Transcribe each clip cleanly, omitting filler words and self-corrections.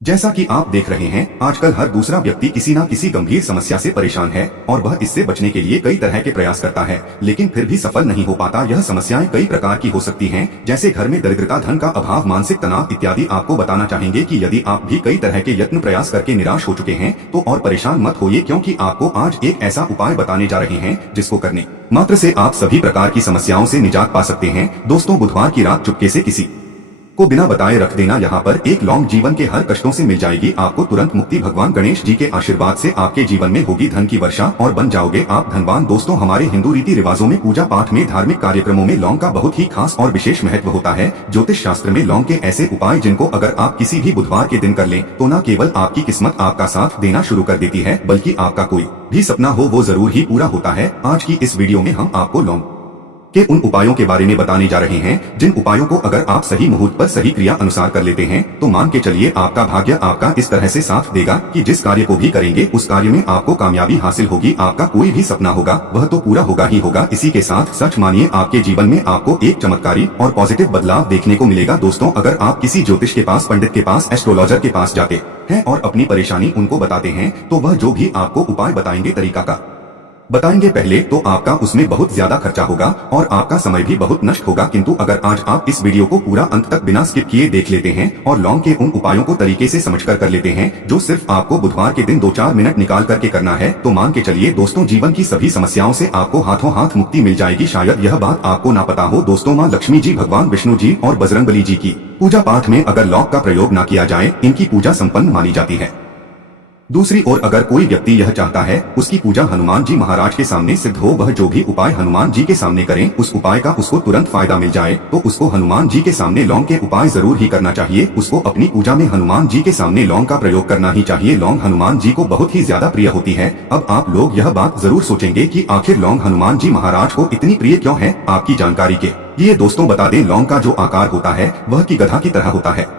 जैसा कि आप देख रहे हैं, आजकल हर दूसरा व्यक्ति किसी न किसी गंभीर समस्या से परेशान है और वह इससे बचने के लिए कई तरह के प्रयास करता है, लेकिन फिर भी सफल नहीं हो पाता। यह समस्याएं कई प्रकार की हो सकती हैं, जैसे घर में दरिद्रता, धन का अभाव, मानसिक तनाव इत्यादि। आपको बताना चाहेंगे कि यदि आप भी कई तरह के यत्न प्रयास करके निराश हो चुके हैं तो और परेशान मत होइए, क्योंकि आपको आज एक ऐसा उपाय बताने जा रहे हैं जिसको करने मात्र से आप सभी प्रकार की समस्याओं से निजात पा सकते हैं। दोस्तों, बुधवार की रात चुपके से किसी को बिना बताए रख देना। यहाँ पर एक लौंग जीवन के हर कष्टों से मिल जाएगी आपको तुरंत मुक्ति। भगवान गणेश जी के आशीर्वाद से आपके जीवन में होगी धन की वर्षा और बन जाओगे आप धनवान। दोस्तों, हमारे हिंदू रीति रिवाजों में, पूजा पाठ में, धार्मिक कार्यक्रमों में लौंग का बहुत ही खास और विशेष महत्व होता है। ज्योतिष शास्त्र में लौंग के ऐसे उपाय जिनको अगर आप किसी भी बुधवार के दिन कर लें तो न केवल आपकी किस्मत आपका साथ देना शुरू कर देती है, बल्कि आपका कोई भी सपना हो वो जरूर ही पूरा होता है। आज की इस वीडियो में हम आपको लौंग के उन उपायों के बारे में बताने जा रहे हैं जिन उपायों को अगर आप सही मुहूर्त पर सही क्रिया अनुसार कर लेते हैं तो मान के चलिए आपका भाग्य आपका इस तरह से साथ देगा कि जिस कार्य को भी करेंगे उस कार्य में आपको कामयाबी हासिल होगी। आपका कोई भी सपना होगा वह तो पूरा होगा ही होगा। इसी के साथ सच मानिए आपके जीवन में आपको एक चमत्कारी और पॉजिटिव बदलाव देखने को मिलेगा। दोस्तों, अगर आप किसी ज्योतिष के पास, पंडित के पास, एस्ट्रोलॉजर के पास जाते हैं और अपनी परेशानी उनको बताते हैं तो वह जो भी आपको उपाय बताएंगे, तरीका का बताएंगे पहले, तो आपका उसमें बहुत ज्यादा खर्चा होगा और आपका समय भी बहुत नष्ट होगा। किंतु अगर आज आप इस वीडियो को पूरा अंत तक बिना स्किप किए देख लेते हैं और लौंग के उन उपायों को तरीके से समझकर कर लेते हैं जो सिर्फ आपको बुधवार के दिन 2-4 मिनट निकाल करके करना है, तो मान के चलिए दोस्तों, जीवन की सभी समस्याओं से आपको हाथों हाथ मुक्ति मिल जाएगी। शायद यह बात आपको ना पता हो दोस्तों, माँ लक्ष्मी जी, भगवान विष्णु जी और बजरंगबली जी की पूजा पाठ में अगर लौंग का प्रयोग न किया जाए, इनकी पूजा संपन्न मानी जाती है। दूसरी ओर अगर कोई व्यक्ति यह चाहता है उसकी पूजा हनुमान जी महाराज के सामने सिद्ध हो, वह जो भी उपाय हनुमान जी के सामने करें उस उपाय का उसको तुरंत फायदा मिल जाए, तो उसको हनुमान जी के सामने लौंग के उपाय जरूर ही करना चाहिए। उसको अपनी पूजा में हनुमान जी के सामने लौंग का प्रयोग करना ही चाहिए। लौंग हनुमान जी को बहुत ही ज्यादा प्रिय होती है। अब आप लोग यह बात जरूर सोचेंगे कि आखिर लौंग हनुमान जी महाराज को इतनी प्रिय क्यों है। आपकी जानकारी के लिए दोस्तों बता दें, लौंग का जो आकार होता है वह की गधा की तरह होता है,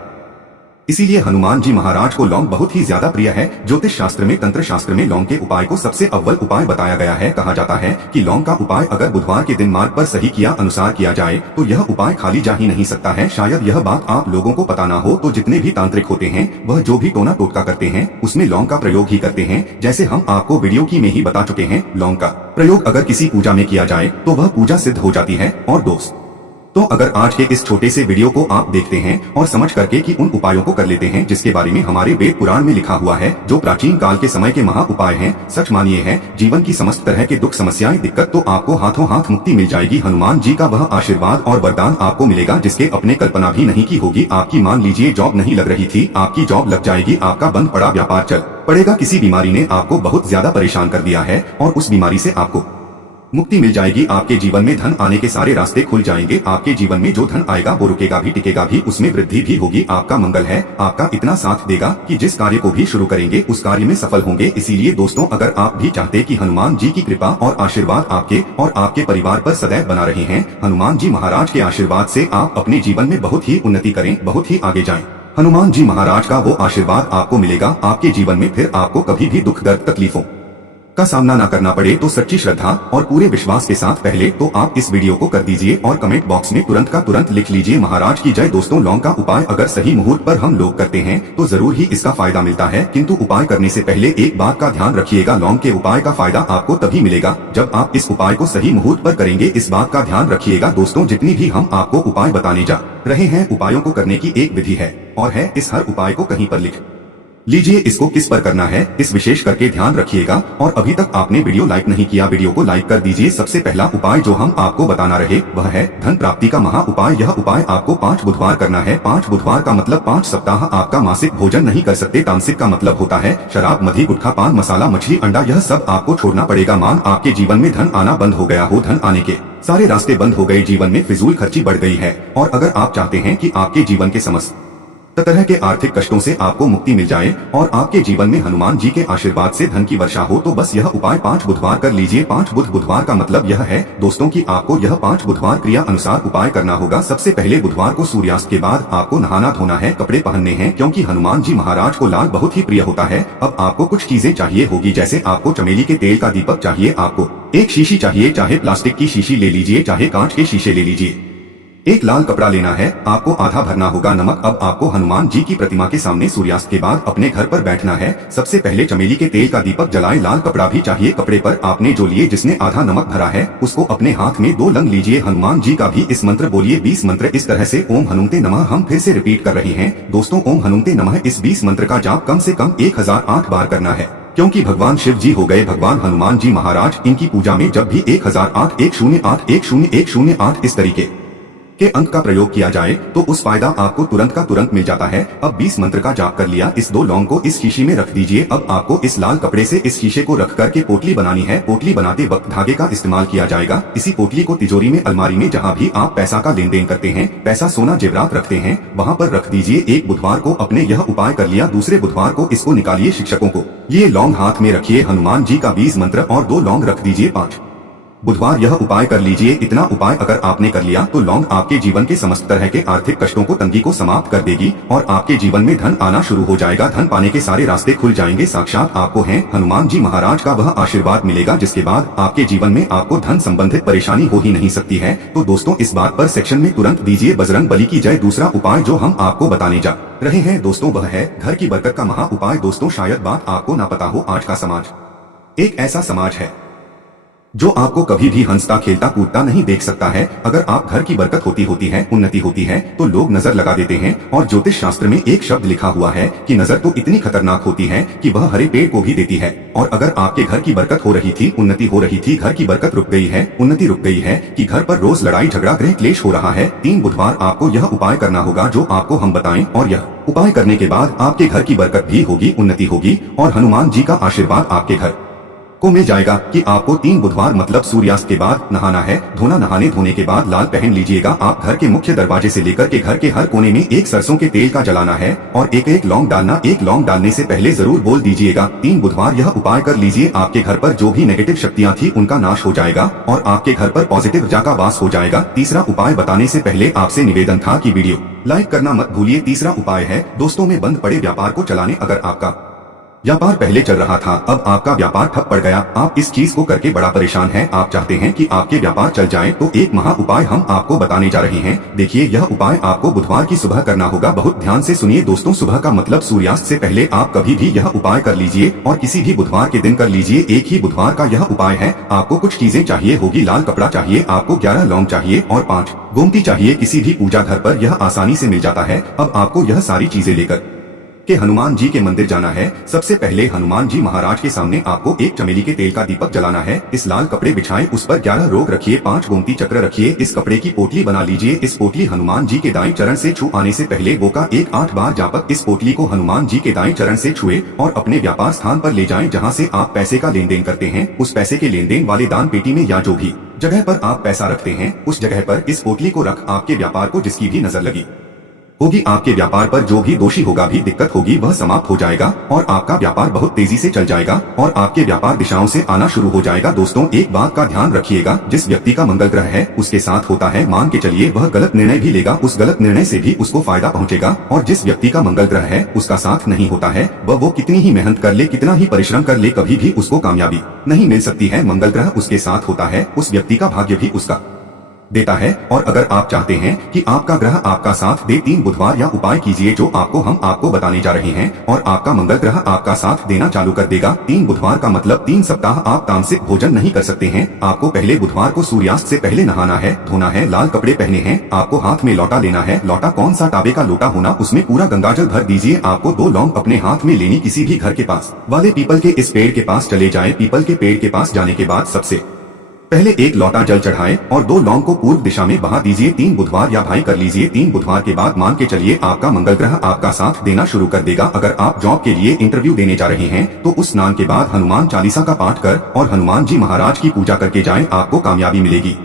इसीलिए हनुमान जी महाराज को लौंग बहुत ही ज्यादा प्रिय है। ज्योतिष शास्त्र में, तंत्र शास्त्र में लौंग के उपाय को सबसे अव्वल उपाय बताया गया है। कहा जाता है कि लौंग का उपाय अगर बुधवार के दिन मार्ग पर सही किया अनुसार किया जाए तो यह उपाय खाली जा ही नहीं सकता है। शायद यह बात आप लोगों को पता ना हो, तो जितने भी तांत्रिक होते हैं वह जो भी टोना टोटका करते हैं उसमें लौंग का प्रयोग ही करते हैं। जैसे हम आपको वीडियो की में ही बता चुके हैं, लौंग का प्रयोग अगर किसी पूजा में किया जाए तो वह पूजा सिद्ध हो जाती है। और दोस्त तो अगर आज के इस छोटे से वीडियो को आप देखते हैं और समझ करके कि उन उपायों को कर लेते हैं जिसके बारे में हमारे वेद पुराण में लिखा हुआ है, जो प्राचीन काल के समय के महा उपाय हैं, सच मानिए है जीवन की समस्त तरह के दुख, समस्याएं, दिक्कत, तो आपको हाथों हाथ मुक्ति मिल जाएगी। हनुमान जी का वह आशीर्वाद और वरदान आपको मिलेगा जिसके अपने कल्पना भी नहीं की होगी। आपकी मान लीजिए जॉब नहीं लग रही थी, आपकी जॉब लग जाएगी। आपका बंद पड़ा व्यापार चल पड़ेगा। किसी बीमारी ने आपको बहुत ज्यादा परेशान कर दिया है और उस बीमारी से आपको मुक्ति मिल जाएगी। आपके जीवन में धन आने के सारे रास्ते खुल जाएंगे। आपके जीवन में जो धन आएगा वो रुकेगा भी, टिकेगा भी, उसमें वृद्धि भी होगी। आपका मंगल है, आपका इतना साथ देगा कि जिस कार्य को भी शुरू करेंगे उस कार्य में सफल होंगे। इसीलिए दोस्तों, अगर आप भी चाहते कि हनुमान जी की कृपा और आशीर्वाद आपके और आपके परिवार पर सदैव बना रहे हैं, हनुमान जी महाराज के आशीर्वाद से आप अपने जीवन में बहुत ही उन्नति करें, बहुत ही आगे जाएं, हनुमान जी महाराज का वो आशीर्वाद आपको मिलेगा आपके जीवन में, फिर आपको कभी भी दुख, दर्द, तकलीफों का सामना ना करना पड़े। तो सच्ची श्रद्धा और पूरे विश्वास के साथ पहले तो आप इस वीडियो को कर दीजिए और कमेंट बॉक्स में तुरंत का तुरंत लिख लीजिए महाराज की जय। दोस्तों, लौंग का उपाय अगर सही मुहूर्त पर हम लोग करते हैं तो जरूर ही इसका फायदा मिलता है, किंतु उपाय करने से पहले एक बात का ध्यान रखिएगा, लौंग के उपाय का फायदा आपको तभी मिलेगा जब आप इस उपाय को सही मुहूर्त पर करेंगे। इस बात का ध्यान रखिएगा दोस्तों, जितनी भी हम आपको उपाय बताने जा रहे हैं, उपायों को करने की एक विधि है और है इस हर उपाय को कहीं पर लिख लीजिए। इसको किस पर करना है इस विशेष करके ध्यान रखिएगा। और अभी तक आपने वीडियो लाइक नहीं किया, वीडियो को लाइक कर दीजिए। सबसे पहला उपाय जो हम आपको बताना रहे वह है धन प्राप्ति का महा उपाय। यह उपाय आपको 5 बुधवार करना है। 5 बुधवार का मतलब 5 सप्ताह आपका मासिक भोजन नहीं कर सकते। तामसिक का मतलब होता है शराब, मधी, गुटखा, पान मसाला, मछली, अंडा, यह सब आपको छोड़ना पड़ेगा। मान आपके जीवन में धन आना बंद हो गया हो, धन आने के सारे रास्ते बंद हो गए, जीवन में फिजूल खर्ची बढ़ गई है, और अगर आप चाहते हैं कि आपके जीवन के समस्त तरह के आर्थिक कष्टों से आपको मुक्ति मिल जाए और आपके जीवन में हनुमान जी के आशीर्वाद से धन की वर्षा हो, तो बस यह उपाय 5 बुधवार कर लीजिए। 5 बुधवार का मतलब यह है दोस्तों कि आपको यह 5 बुधवार क्रिया अनुसार उपाय करना होगा। सबसे पहले बुधवार को सूर्यास्त के बाद आपको नहाना धोना है, कपड़े पहनने हैं, क्योंकि हनुमान जी महाराज को लाल बहुत ही प्रिय होता है। अब आपको कुछ चीजें चाहिए होगी, जैसे आपको चमेली के तेल का दीपक चाहिए, आपको एक शीशी चाहिए, चाहे प्लास्टिक की शीशी ले लीजिए, चाहे कांच के शीशे ले लीजिए। एक लाल कपड़ा लेना है, आपको आधा भरना होगा नमक। अब आपको हनुमान जी की प्रतिमा के सामने सूर्यास्त के बाद अपने घर पर बैठना है। सबसे पहले चमेली के तेल का दीपक जलाएं। लाल कपड़ा भी चाहिए। कपड़े पर आपने जो लिए जिसने आधा नमक भरा है उसको अपने हाथ में 2 लंग लीजिए। हनुमान जी का भी इस मंत्र बोलिए 20 मंत्र इस तरह से ओम हनुमते नमः। हम फिर से रिपीट कर रहे हैं दोस्तों, ओम हनुमते नमः इस 20 मंत्र का जाप कम से कम 1008 बार करना है, क्योंकि भगवान शिव जी हो गए भगवान हनुमान जी महाराज। इनकी पूजा में जब भी 1008 108 108 इस तरीके के अंक का प्रयोग किया जाए तो उस फायदा आपको तुरंत का तुरंत मिल जाता है। अब 20 मंत्र का जाप कर लिया। इस 2 लौंग को इस शीशी में रख दीजिए। अब आपको इस लाल कपड़े से इस शीशे को रख करके पोटली बनानी है। पोटली बनाते वक्त धागे का इस्तेमाल किया जाएगा। इसी पोटली को तिजोरी में, अलमारी में, जहाँ भी आप पैसा का लेन देन करते हैं, पैसा सोना जेवरात रखते हैं, वहाँ पर रख दीजिए। एक बुधवार को अपने यह उपाय कर लिया, दूसरे बुधवार को इसको निकालिए। शिक्षकों को ये लौंग हाथ में रखिए, हनुमान जी का 20 मंत्र और 2 लौंग रख दीजिए। 5 बुधवार यह उपाय कर लीजिए। इतना उपाय अगर आपने कर लिया तो लौंग आपके जीवन के समस्त तरह के आर्थिक कष्टों को, तंगी को समाप्त कर देगी और आपके जीवन में धन आना शुरू हो जाएगा। धन पाने के सारे रास्ते खुल जाएंगे। साक्षात आपको है हनुमान जी महाराज का वह आशीर्वाद मिलेगा जिसके बाद आपके जीवन में आपको धन संबंधित परेशानी हो ही नहीं सकती है। तो दोस्तों, इस बात पर सेक्शन में तुरंत दीजिए बजरंग बली की जय। दूसरा उपाय जो हम आपको बताने जा रहे हैं दोस्तों वह है घर की बरकत का महा उपाय। दोस्तों, शायद बात आपको ना पता हो, आज का समाज एक ऐसा समाज है जो आपको कभी भी हंसता खेलता कूदता नहीं देख सकता है। अगर आप घर की बरकत होती है, उन्नति होती है, तो लोग नजर लगा देते हैं। और ज्योतिष शास्त्र में एक शब्द लिखा हुआ है कि नजर तो इतनी खतरनाक होती है कि वह हरे पेड़ को भी देती है। और अगर आपके घर की बरकत हो रही थी, उन्नति हो रही थी, घर की बरकत रुक गई है, उन्नति रुक गई है, कि घर पर रोज लड़ाई झगड़ा गृह क्लेश हो रहा है, 3 बुधवार आपको यह उपाय करना होगा जो आपको हम बताएं। और यह उपाय करने के बाद आपके घर की बरकत भी होगी, उन्नति होगी और हनुमान जी का आशीर्वाद आपके घर को मिल जाएगा। कि आपको 3 बुधवार मतलब सूर्यास्त के बाद नहाना है, धोना। नहाने धोने के बाद लाल पहन लीजिएगा। आप घर के मुख्य दरवाजे से लेकर के घर के हर कोने में एक सरसों के तेल का जलाना है और एक एक लौंग डालना। एक लौंग डालने से पहले जरूर बोल दीजिएगा 3 बुधवार यह उपाय कर लीजिए। आपके घर पर जो भी नेगेटिव शक्तियाँ थी उनका नाश हो जाएगा और आपके घर पर पॉजिटिव ऊर्जा का वास हो जाएगा। तीसरा उपाय बताने से पहले आपसे निवेदन था कि वीडियो लाइक करना मत भूलिए। तीसरा उपाय है दोस्तों में बंद पड़े व्यापार को चलाने। अगर आपका व्यापार पहले चल रहा था, अब आपका व्यापार ठप पड़ गया, आप इस चीज को करके बड़ा परेशान हैं, आप चाहते हैं कि आपके व्यापार चल जाए, तो एक महा उपाय हम आपको बताने जा रहे हैं। देखिए, यह उपाय आपको बुधवार की सुबह करना होगा। बहुत ध्यान से सुनिए दोस्तों, सुबह का मतलब सूर्यास्त से पहले आप कभी भी यह उपाय कर लीजिए और किसी भी बुधवार के दिन कर लीजिए। एक ही बुधवार का यह उपाय है। आपको कुछ चीजें चाहिए होगी। लाल कपड़ा चाहिए, आपको 11 लौंग चाहिए और 5 गोमती चाहिए। किसी भी पूजा घर पर यह आसानी से मिल जाता है। अब आपको यह सारी चीजें लेकर के हनुमान जी के मंदिर जाना है। सबसे पहले हनुमान जी महाराज के सामने आपको एक चमेली के तेल का दीपक जलाना है। इस लाल कपड़े बिछाएं, उस पर 11 रोग रखिए, 5 गोमती चक्र रखिए। इस कपड़े की पोटली बना लीजिए। इस पोटली हनुमान जी के दाएं चरण से छू आने से पहले वो का 8 बार जापक इस पोटली को हनुमान जी के दाएं चरण से छुए और अपने व्यापार स्थान पर ले जाएं जहां से आप पैसे का लेन देन करते हैं। उस पैसे के लेन देन वाले दान पेटी में या जो भी जगह पर आप पैसा रखते हैं उस जगह पर इस पोटली को रख आपके व्यापार को जिसकी भी नजर लगी होगी, आपके व्यापार पर जो भी दोषी होगा, भी दिक्कत होगी, वह समाप्त हो जाएगा और आपका व्यापार बहुत तेजी से चल जाएगा और आपके व्यापार दिशाओं से आना शुरू हो जाएगा। दोस्तों, एक बात का ध्यान रखिएगा, जिस व्यक्ति का मंगल ग्रह है उसके साथ होता है, मान के चलिए वह गलत निर्णय भी लेगा, उस गलत निर्णय से भी उसको फायदा पहुंचेगा। और जिस व्यक्ति का मंगल ग्रह है उसका साथ नहीं होता है, वो कितनी ही मेहनत कर ले, कितना ही परिश्रम कर ले, कभी भी उसको कामयाबी नहीं मिल सकती है। मंगल ग्रह उसके साथ होता है, उस व्यक्ति का भाग्य भी उसका देता है। और अगर आप चाहते हैं कि आपका ग्रह आपका साथ दे, 3 बुधवार या उपाय कीजिए जो हम आपको बताने जा रहे हैं और आपका मंगल ग्रह आपका साथ देना चालू कर देगा। 3 बुधवार का मतलब 3 सप्ताह आप तामसिक भोजन नहीं कर सकते हैं। आपको पहले बुधवार को सूर्यास्त से पहले नहाना है, धोना है, लाल कपड़े पहने हैं, आपको हाथ में लौटा लेना है। लौटा कौन सा तांबे का लोटा होना, उसमें पूरा गंगाजल भर दीजिए। आपको 2 लौंग अपने हाथ में लेनी, किसी भी घर के पास वाले पीपल के इस पेड़ के पास चले जाए। पीपल के पेड़ के पास जाने के बाद सबसे पहले 1 लोटा जल चढ़ाएं और 2 लौंग को पूर्व दिशा में बहा दीजिए। 3 बुधवार या भाई कर लीजिए। 3 बुधवार के बाद मान के चलिए आपका मंगल ग्रह आपका साथ देना शुरू कर देगा। अगर आप जॉब के लिए इंटरव्यू देने जा रहे हैं तो उस स्नान के बाद हनुमान चालीसा का पाठ कर और हनुमान जी महाराज की पूजा करके जाएं, आपको कामयाबी मिलेगी।